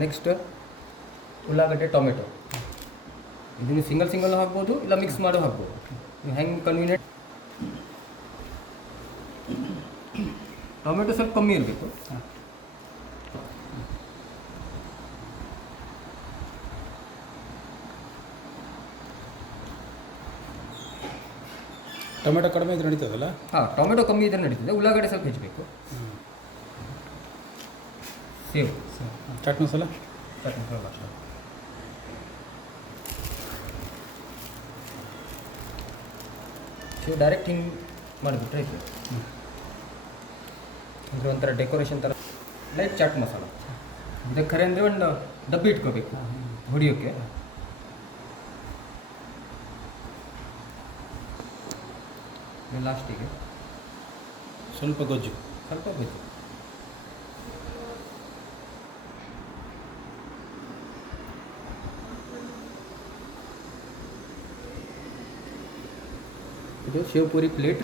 Next ಉಳ್ಳಾಗಡ್ಡೆ tomato, ಇದನ್ನು single single ಹಾಕ್ಬೋದು, ಇಲ್ಲ ಮಿಕ್ಸ್ ಮಾಡೋ ಹಾಕ್ಬೋದು, ನೀವು ಹೆಂಗೆ ಕನ್ವೀನಿಯಂಟ್. ಟೊಮೆಟೊ ಸ್ವಲ್ಪ ಕಮ್ಮಿ ಇರಬೇಕು. ಟೊಮೆಟೊ ಕಡಿಮೆ ಇದ್ರೆ ನಡೀತದಲ್ಲ? ಹಾಂ, ಟೊಮೆಟೊ ಕಮ್ಮಿ ಇದ್ರೆ ನಡೀತದೆ. ಉಳ್ಳಾಗಡ್ಡೆ ಸ್ವಲ್ಪ ಹೆಚ್ಚಬೇಕು. ಸೇವ್ ಚಾಟ್ ಮಸಾಲ ಸೇವ್ ಡೈರೆಕ್ಟ್ ಹಿಂಗೆ ಮಾಡಿಬಿಟ್ರೆ ಆಯಿತು. ಅಂದರೆ ಒಂಥರ ಡೆಕೋರೇಷನ್ ಥರ. ಲೈಟ್ ಚಾಟ್ ಮಸಾಲ ಇದಕ್ಕೆ ಖರೆ ಅಂದರೆ ಒಂದು ಡಬ್ಬಿ ಇಟ್ಕೋಬೇಕು ಹೊಡಿಯೋಕ್ಕೆ. ಲಾಸ್ಟಿಗೆ ಸ್ವಲ್ಪ ಗೊಜ್ಜು. ಇದು ಶೇವ್ ಪೂರಿ ಪ್ಲೇಟ್.